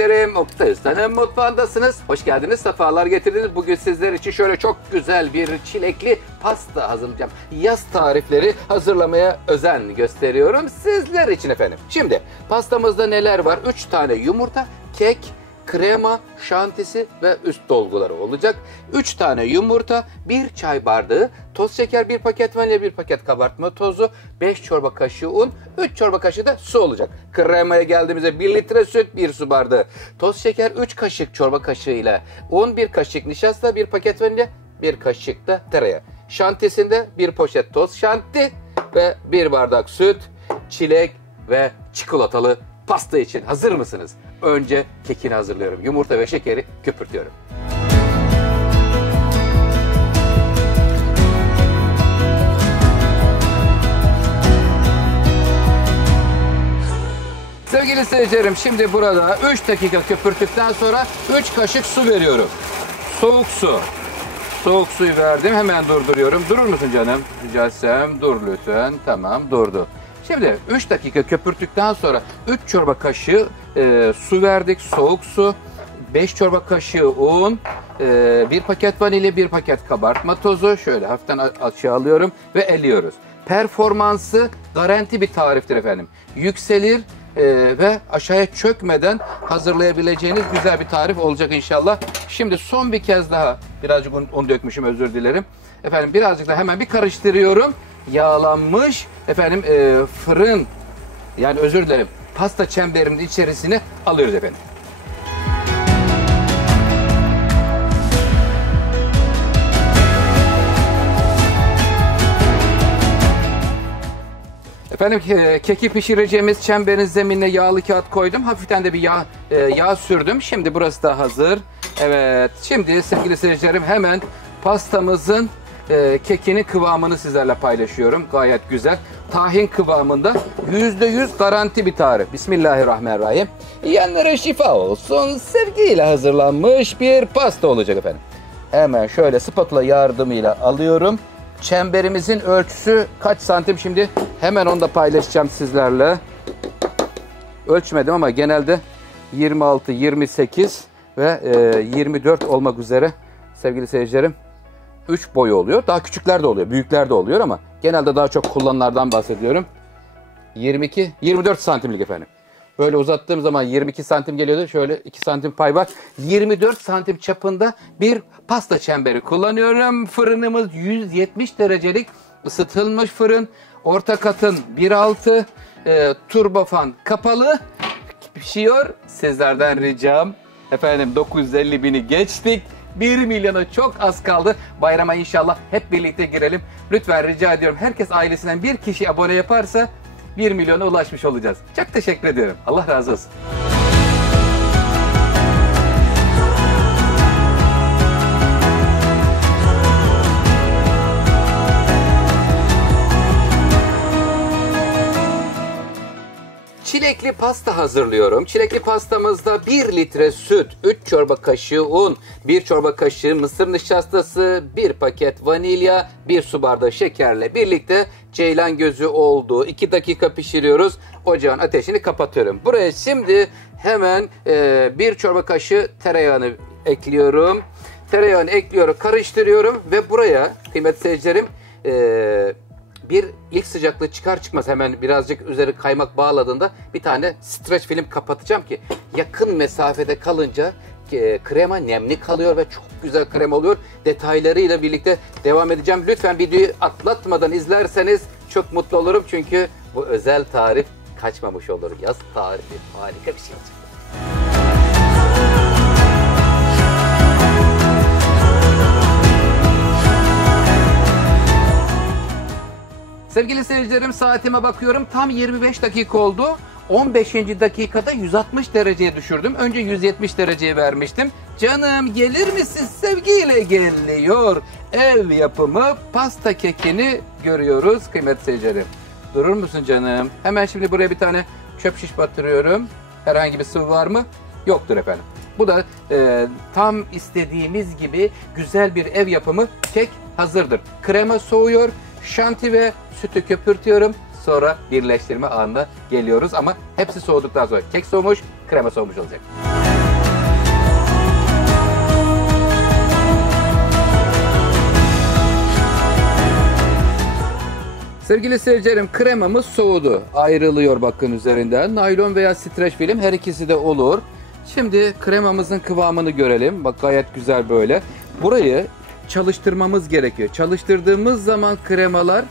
seyircilerim, Oktay Usta'nın mutfağındasınız. Hoş geldiniz, sefalar getirdiniz. Bugün sizler için şöyle çok güzel bir çilekli pasta hazırlayacağım. Yaz tarifleri hazırlamaya özen gösteriyorum sizler için efendim. Şimdi pastamızda neler var? 3 tane yumurta, kek, krema, şantisi ve üst dolguları olacak. 3 tane yumurta, 1 çay bardağı toz şeker, 1 paket vanilya, 1 paket kabartma tozu, 5 çorba kaşığı un, 3 çorba kaşığı da su olacak. Kremaya geldiğimizde 1 litre süt, 1 su bardağı toz şeker, 3 kaşık çorba kaşığı ile un, 1 kaşık nişasta, 1 paket vanilya, 1 kaşık da tereyağı. Şantisinde 1 poşet toz şanti ve 1 bardak süt, çilek ve çikolatalı pasta için hazır mısınız? Önce kekini hazırlıyorum. Yumurta ve şekeri köpürtüyorum. Sevgili seyircilerim, şimdi burada 3 dakika köpürttükten sonra 3 kaşık su veriyorum. Soğuk su. Soğuk suyu verdim. Hemen durduruyorum. Durur musun canım? Rica etsem. Dur lütfen. Tamam, durdu. Şimdi 3 dakika köpürttükten sonra 3 çorba kaşığı su verdik. Soğuk su. 5 çorba kaşığı un. 1 paket vanilya, 1 paket kabartma tozu. Şöyle hafiften aşağı alıyorum ve eliyoruz. Performansı garanti bir tariftir efendim. Yükselir ve aşağıya çökmeden hazırlayabileceğiniz güzel bir tarif olacak inşallah. Şimdi son bir kez daha birazcık un dökmüşüm, özür dilerim. Efendim birazcık da hemen bir karıştırıyorum. Yağlanmış efendim fırın, yani özür dilerim, pasta çemberinin içerisine alıyoruz efendim. Efendim keki pişireceğimiz çemberin zeminine yağlı kağıt koydum. Hafiften de bir yağ sürdüm. Şimdi burası da hazır. Evet, şimdi sevgili seyircilerim hemen pastamızın kekinin kıvamını sizlerle paylaşıyorum. Gayet güzel. Tahin kıvamında, %100 garanti bir tarif. Bismillahirrahmanirrahim. Yiyenlere şifa olsun. Sevgiyle hazırlanmış bir pasta olacak efendim. Hemen şöyle spatula yardımıyla alıyorum. Çemberimizin ölçüsü kaç santim şimdi? Hemen onu da paylaşacağım sizlerle. Ölçmedim ama genelde 26, 28 ve 24 olmak üzere sevgili seyircilerim 3 boyu oluyor. Daha küçükler de oluyor, büyükler de oluyor ama genelde daha çok kullanılardan bahsediyorum. 22, 24 santimlik efendim. Böyle uzattığım zaman 22 santim geliyordu. Şöyle 2 santim pay var. 24 santim çapında bir pasta çemberi kullanıyorum. Fırınımız 170 derecelik ısıtılmış fırın. Orta katın 1.6, turbofan kapalı pişiyor. Sizlerden ricam efendim 950 bini geçtik. 1 milyona çok az kaldı. Bayrama inşallah hep birlikte girelim. Lütfen rica ediyorum, herkes ailesinden bir kişi abone yaparsa 1 milyona ulaşmış olacağız. Çok teşekkür ediyorum. Allah razı olsun. Çilekli pasta hazırlıyorum. Çilekli pastamızda 1 litre süt, 3 çorba kaşığı un, 1 çorba kaşığı mısır nişastası, 1 paket vanilya, 1 su bardağı şekerle birlikte ceylan gözü olduğu 2 dakika pişiriyoruz. Ocağın ateşini kapatıyorum. Buraya şimdi hemen 1 çorba kaşığı tereyağını ekliyorum. Tereyağını ekliyorum, karıştırıyorum ve buraya kıymetli seyircilerim bir ilk sıcaklığı çıkar çıkmaz hemen birazcık üzeri kaymak bağladığında bir tane streç film kapatacağım ki yakın mesafede kalınca krema nemli kalıyor ve çok güzel krema oluyor. Detaylarıyla birlikte devam edeceğim. Lütfen videoyu atlatmadan izlerseniz çok mutlu olurum. Çünkü bu özel tarif kaçmamış olur. Yaz tarifi harika bir şey olacak. Sevgili seyircilerim, saatime bakıyorum. Tam 25 dakika oldu. 15. dakikada 160 dereceye düşürdüm. Önce 170 dereceye vermiştim. Canım gelir misin? Sevgiyle geliyor. Ev yapımı pasta kekini görüyoruz kıymetli seyircilerim. Durur musun canım? Hemen şimdi buraya bir tane çöp şiş batırıyorum. Herhangi bir sıvı var mı? Yoktur efendim. Bu da tam istediğimiz gibi güzel bir ev yapımı kek hazırdır. Krema soğuyor. Şanti ve sütü köpürtüyorum. Sonra birleştirme anına geliyoruz ama hepsi soğuduktan sonra kek soğumuş, krema soğumuş olacak. Sevgili seyircilerim, kremamız soğudu. Ayrılıyor bakın üzerinden. Naylon veya streç film, her ikisi de olur. Şimdi kremamızın kıvamını görelim. Bak gayet güzel böyle. Burayı çalıştırmamız gerekiyor. Çalıştırdığımız zaman kremalar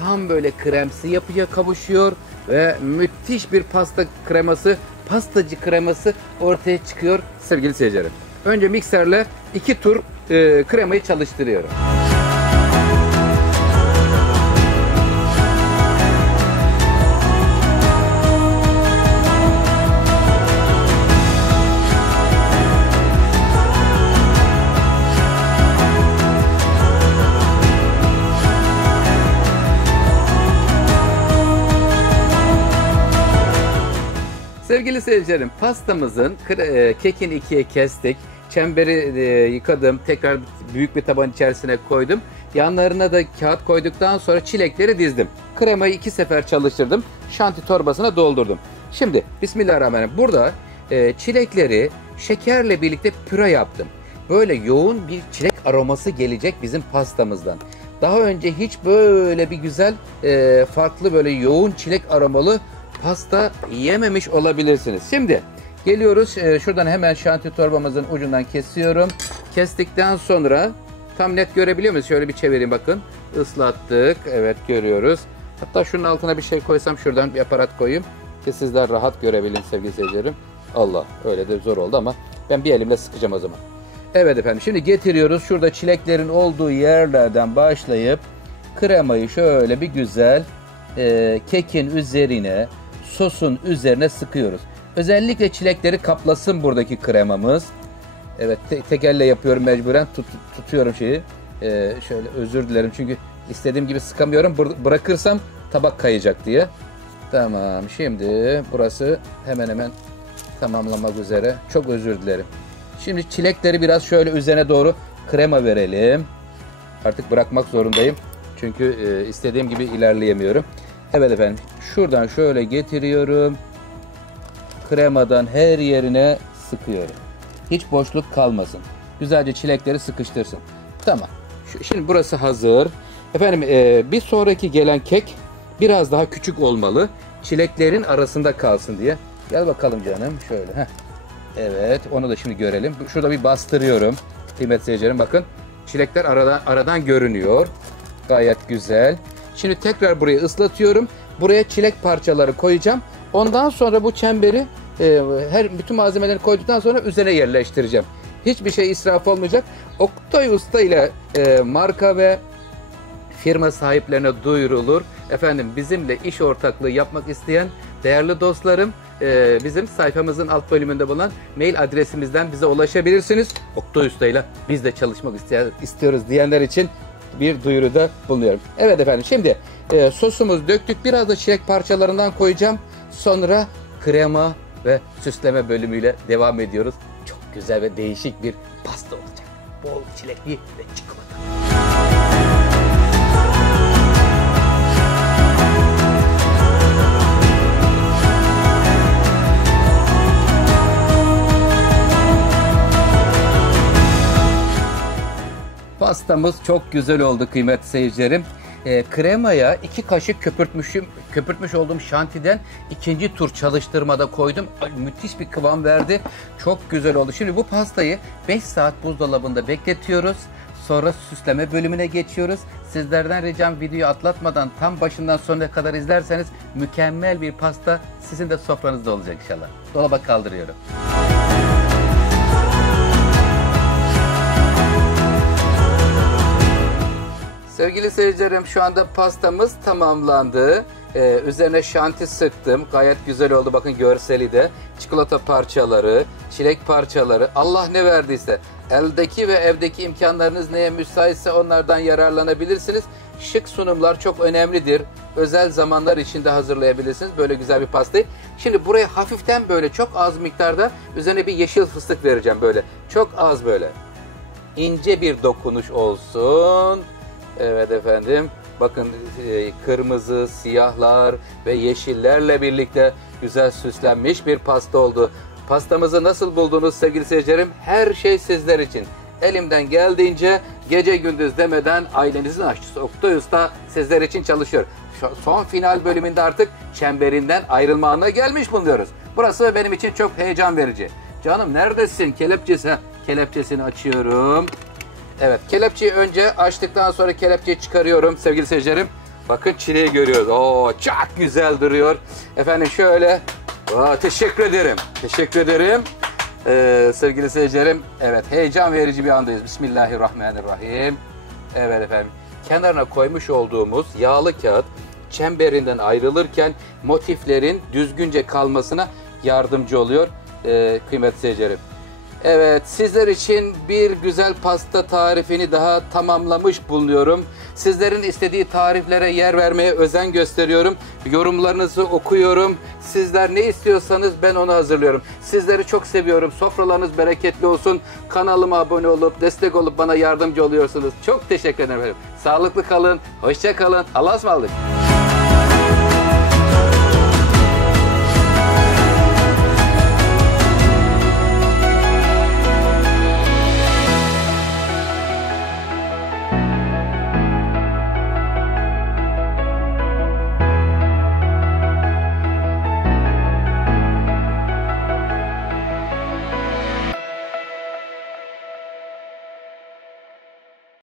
tam böyle kremsi yapıya kavuşuyor ve müthiş bir pasta kreması, pastacı kreması ortaya çıkıyor sevgili seyircilerim. Önce mikserle 2 tur kremayı çalıştırıyorum. Sevgili seyircilerim, pastamızın kekini ikiye kestik. Çemberi yıkadım. Tekrar büyük bir taban içerisine koydum. Yanlarına da kağıt koyduktan sonra çilekleri dizdim. Kremayı 2 sefer çalıştırdım. Şanti torbasına doldurdum. Şimdi Bismillahirrahmanirrahim. Burada çilekleri şekerle birlikte püre yaptım. Böyle yoğun bir çilek aroması gelecek bizim pastamızdan. Daha önce hiç böyle bir güzel farklı böyle yoğun çilek aromalı pasta yememiş olabilirsiniz. Şimdi geliyoruz. Şuradan hemen şanti torbamızın ucundan kesiyorum. Kestikten sonra tam net görebiliyor muyuz? Şöyle bir çevireyim bakın. Islattık. Evet görüyoruz. Hatta şunun altına bir şey koysam, şuradan bir aparat koyayım ki sizler rahat görebilin sevgili seyircilerim. Allah, öyle de zor oldu ama ben bir elimle sıkacağım o zaman. Evet efendim, şimdi getiriyoruz. Şurada çileklerin olduğu yerlerden başlayıp kremayı şöyle bir güzel kekin üzerine, sosun üzerine sıkıyoruz. Özellikle çilekleri kaplasın buradaki kremamız. Evet, tek elle yapıyorum mecburen. Tutuyorum şeyi. Şöyle özür dilerim çünkü istediğim gibi sıkamıyorum. Bırakırsam tabak kayacak diye. Tamam, şimdi burası hemen hemen tamamlamak üzere. Çok özür dilerim. Şimdi çilekleri biraz şöyle üzerine doğru krema verelim. Artık bırakmak zorundayım. Çünkü istediğim gibi ilerleyemiyorum. Evet efendim, şuradan şöyle getiriyorum. Kremadan her yerine sıkıyorum. Hiç boşluk kalmasın. Güzelce çilekleri sıkıştırsın. Tamam. Şimdi burası hazır. Efendim bir sonraki gelen kek biraz daha küçük olmalı. Çileklerin arasında kalsın diye. Gel bakalım canım. Şöyle. Heh. Evet, onu da şimdi görelim. Şurada bir bastırıyorum. Kıymetli seyircilerim bakın. Çilekler aradan görünüyor. Gayet güzel. Şimdi tekrar burayı ıslatıyorum. Buraya çilek parçaları koyacağım. Ondan sonra bu çemberi bütün malzemeleri koyduktan sonra üzerine yerleştireceğim. Hiçbir şey israf olmayacak. Oktay Usta ile marka ve firma sahiplerine duyurulur. Efendim, bizimle iş ortaklığı yapmak isteyen değerli dostlarım, bizim sayfamızın alt bölümünde bulunan mail adresimizden bize ulaşabilirsiniz. Oktay Usta ile biz de çalışmak istiyoruz diyenler için bir duyuruda bulunuyorum. Evet efendim, şimdi sosumuz döktük. Biraz da çilek parçalarından koyacağım. Sonra krema ve süsleme bölümüyle devam ediyoruz. Çok güzel ve değişik bir pasta olacak. Bol çilekli ve çikolata. Pastamız çok güzel oldu kıymetli seyircilerim. Kremaya 2 kaşık köpürtmüş olduğum şantiden ikinci tur çalıştırmada koydum. Müthiş bir kıvam verdi. Çok güzel oldu. Şimdi bu pastayı 5 saat buzdolabında bekletiyoruz. Sonra süsleme bölümüne geçiyoruz. Sizlerden ricam, videoyu atlatmadan tam başından sonuna kadar izlerseniz mükemmel bir pasta sizin de sofranızda olacak inşallah. Dolaba kaldırıyorum. Sevgili seyircilerim, şu anda pastamız tamamlandı. Üzerine şanti sıktım. Gayet güzel oldu. Bakın görseli de. Çikolata parçaları, çilek parçaları. Allah ne verdiyse. Eldeki ve evdeki imkanlarınız neye müsaitse onlardan yararlanabilirsiniz. Şık sunumlar çok önemlidir. Özel zamanlar içinde hazırlayabilirsiniz böyle güzel bir pastayı. Şimdi buraya hafiften böyle çok az miktarda üzerine bir yeşil fıstık vereceğim böyle. Çok az böyle. İnce bir dokunuş olsun. Evet efendim. Bakın kırmızı, siyahlar ve yeşillerle birlikte güzel süslenmiş bir pasta oldu. Pastamızı nasıl buldunuz sevgili seyircilerim? Her şey sizler için. Elimden geldiğince gece gündüz demeden ailenizin aşçısı Oktay Usta sizler için çalışıyor. Son final bölümünde artık çemberinden ayrılma anına gelmiş bulunuyoruz. Burası benim için çok heyecan verici. Canım neredesin? Kelepçesini açıyorum. Evet, kelepçeyi önce açtıktan sonra kelepçeyi çıkarıyorum sevgili seyircilerim. Bakın çileği görüyoruz. Oo, çok güzel duruyor. Efendim şöyle. Teşekkür ederim. Teşekkür ederim. Sevgili seyircilerim. Evet, heyecan verici bir andayız. Bismillahirrahmanirrahim. Evet efendim. Kenarına koymuş olduğumuz yağlı kağıt çemberinden ayrılırken motiflerin düzgünce kalmasına yardımcı oluyor kıymetli seyircilerim. Evet, sizler için bir güzel pasta tarifini daha tamamlamış bulunuyorum. Sizlerin istediği tariflere yer vermeye özen gösteriyorum. Yorumlarınızı okuyorum. Sizler ne istiyorsanız ben onu hazırlıyorum. Sizleri çok seviyorum. Sofralarınız bereketli olsun. Kanalıma abone olup destek olup bana yardımcı oluyorsunuz. Çok teşekkür ederim. Sağlıklı kalın, hoşça kalın. Allah'a ısmarladık.